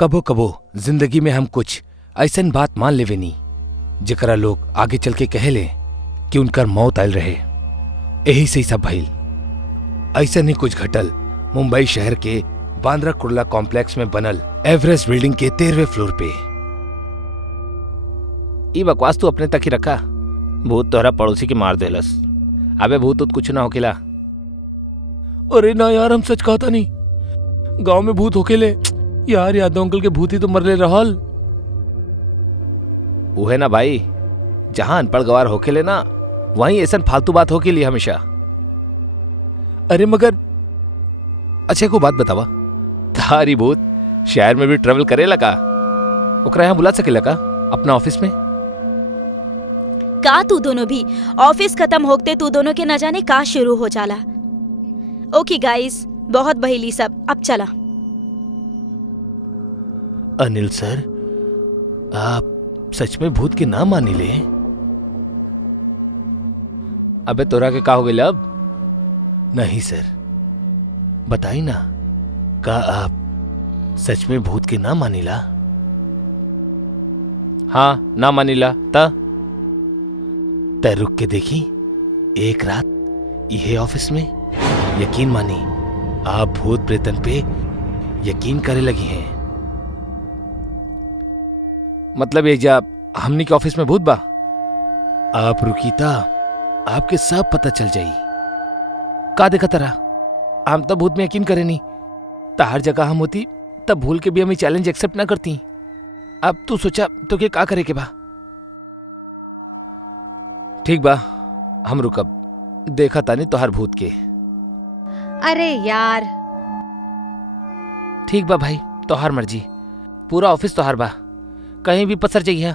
कबो कबो जिंदगी में हम कुछ ऐसन बात मान लेवे नी जेकरा लोग आगे चल के कहे ले कि उनकर मौत आयल रहे। यही से सब भइल। ऐसा नहीं कुछ घटल मुंबई शहर के बांद्रा कुर्ला कॉम्प्लेक्स में बनल एवरेस्ट बिल्डिंग के 13वें फ्लोर पे। ई बकवास तू अपने तक ही रखा। भूत तोहरा पड़ोसी के मार देलस। अबे भूत उत कुछ ना होकेला। अरे ना यार, हम सच कहता नहीं। गांव में भूत होकेले यार, यादव अंकल के भूत ही तो मरले रहल। उहे ना भाई, जहां अनपढ़ गवार होकेले ना वहीं ऐसा फालतू बात होकेली हमेशा। अरे मगर अच्छा को बात बतावा, तारी भूत शहर में भी ट्रेवल करे लगा। ओकरा यहाँ बुला सके लगा अपना ऑफिस में। का तू दोनों भी ऑफिस खत्म होते तू दोनों के न जाने का शुरू हो जाला। ओके गाइस, बहुत बहेली सब, अब चला। अनिल सर, आप सच में भूत के नाम मानी ले? अबे तोरा के का हो गया अब? नहीं सर, बताई ना, का आप सच में भूत के नाम मानीला? हाँ ना मानीला तय रुक के देखी एक रात यह ऑफिस में। यकीन मानी, आप भूत प्रेतन पे यकीन करे लगी हैं। मतलब ये जा हमनी के ऑफिस में भूत बा? आप रुकी ता आपके सब पता चल जाई। का देखा तरा, हम तो भूत में यकीन करे नहीं। ता हर जगह हम होती तब भूल के भी हम चैलेंज एक्सेप्ट ना करती। अब तू सोचा तो के का करे के बा? ठीक बा, हम रुकब, देखा तानी तोहार भूत के। अरे यार, ठीक बा भाई, तोहार मर्जी। पूरा ऑफिस तोहार बा, कहीं भी पसर जाइए।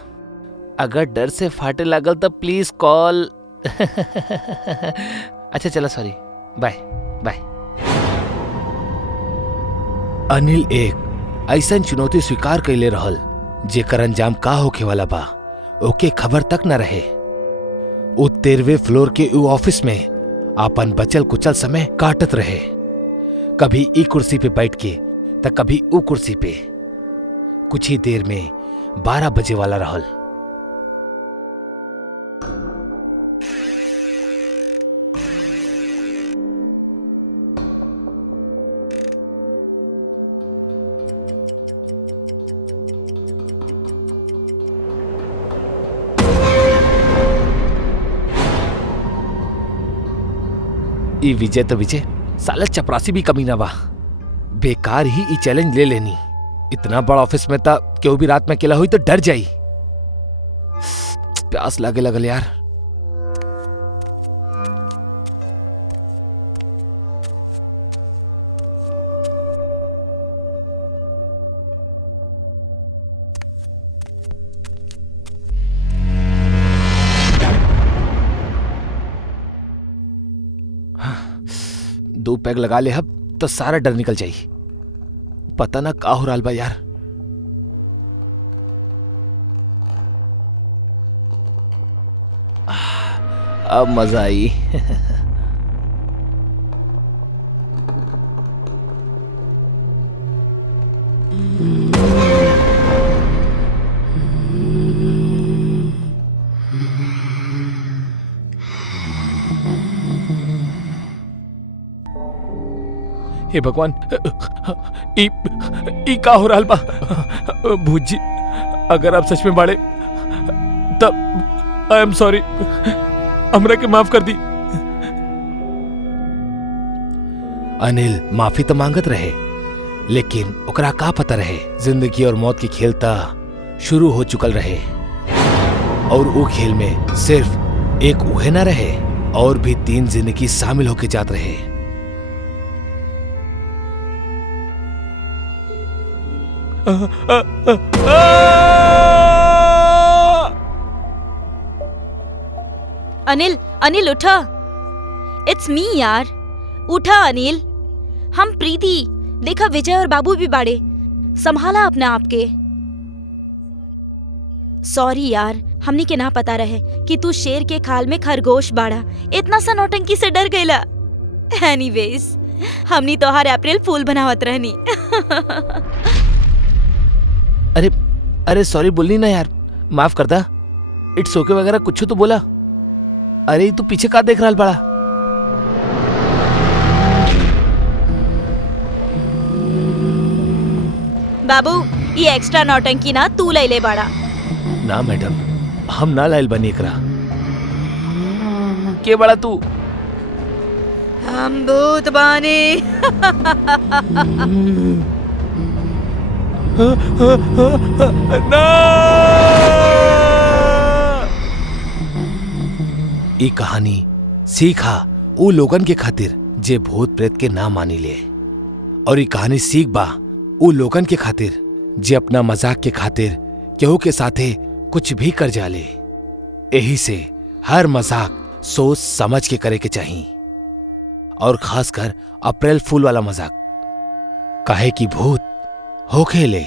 अगर डर से फाटे लागल तो प्लीज कॉल। अच्छा चला, सॉरी, बाय बाय। अनिल एक ऐसा चुनौती स्वीकार कैले रहल जेकर अंजाम का होखे वाला बा ओके खबर तक न रहे। उ 13वें फ्लोर के उ ऑफिस में अपन बचल कुचल समय काटत रहे। कभी ई कुर्सी पे बैठ के तो कभी उ कुर्सी पे। कुछ ही देर में 12 बजे वाला रहल। ई विजय तो विजय, साले चपरासी भी कमी ना बा। बेकार ही ई चैलेंज ले लेनी। इतना बड़ा ऑफिस में था क्यों भी रात में अकेला हुई तो डर जाई। प्यास लागे लगल यार। दो पैग लगा ले हब तो सारा डर निकल जाई। पता ना का हो रहा बा यार। अब मजा आई। हे भगवान, ई का हो रहा बा? भूत जी, अगर आप सच में बाड़े तब आई एम सॉरी, हमरा के माफ कर दी। अनिल माफी तो मांगत रहे, लेकिन ओकरा का पता रहे जिंदगी और मौत की खेल ता शुरू हो चुकल रहे। और वो खेल में सिर्फ एक उहे ना रहे, और भी 3 जिंदगी शामिल होके जात रहे। अनिल, अनिल उठा। इट्स मी यार, उठा अनिल। हम प्रीति, देखा विजय और बाबू भी बाड़े, संभाला अपने आप के। सॉरी यार, हमनी के ना पता रहे कि तू शेर के खाल में खरगोश बाड़ा। इतना सा नौटंकी से डर गईला। एनीवेज, हमनी तोहार अप्रैल फूल बनावत रहनी। अरे अरे सॉरी बोलनी ना यार, माफ कर दा। इट्स ओके वगैरह कुछ तो बोला। अरे तू पीछे का देख रहा बड़ा? बाबू ये एक्स्ट्रा नौटंकी ना तू ले ले बाड़ा। ना मैडम, हम ना लाइल बनी एकरा। के बड़ा तू? हम भूत बानी। ई कहानी सीखा ऊ लोगन के खातिर जे भूत प्रेत के ना मानी ले, और ई कहानी सीख बा ऊ लोगन के खातिर जे अपना मजाक के खातिर केहू के साथे कुछ भी कर जाले। यही से हर मजाक सोच समझ के करे के चाहिए, और खासकर अप्रैल फूल वाला मजाक, काहे कि भूत होखे ले।